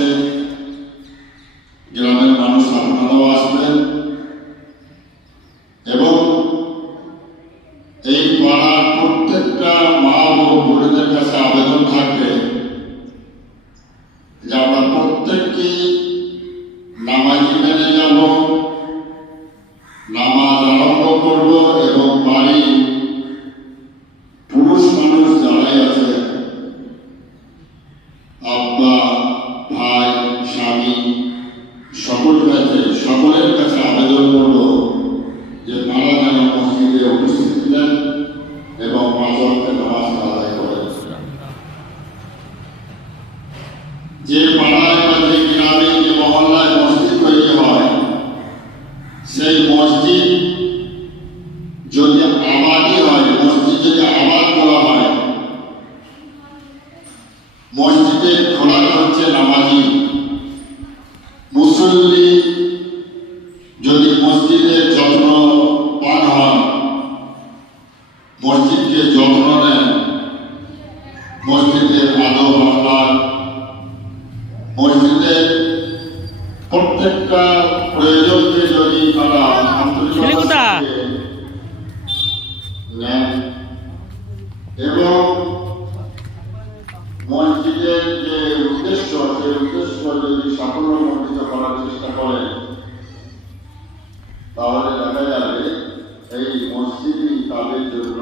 আসছে, গ্রামের মানুষ আপনারাও আসবেন এবং এই পাড়ার প্রত্যেকটা মা ও বোনেদের কাছে আবেদন থাকবে যে আমরা প্রত্যেককেই নামাজি মেনে যাব, নামাজ আরম্ভ করব এবং বাড়ি পুরুষ মানুষ যারাই আছে, আব্বা, ভাই, স্বামী, সকলের কাছে আবেদন করব যে তারা যেন মসজিদে উপস্থিত দেন এবং পাঁচ ওয়াক্তের নামাজ আদায় করেন। যে পাড়ায় বা যে গ্রামে যে মহল্লায় মসজিদ তৈরি হয়, সেই মসজিদ যদি আবাদি হয়, মসজিদ যদি আবাদ করা হয়, মসজিদের খোলা হচ্ছে নামাজি মুসল্লি যদি মসজিদের যত্ন পান হন, মসজিদকে যত্ন নেন, মসজিদের আদব আখলাক, মসজিদের প্রত্যেকটা প্রয়োজনকে যদি তারা আন্তরিকতা নেন এবং মসজিদের যে উদ্দেশ্য, সেই উদ্দেশ্য যদি সাফল্যমণ্ডিত করার চেষ্টা করেন, তাহলে দেখা যাবে এই মসজিদই তাদের জন্য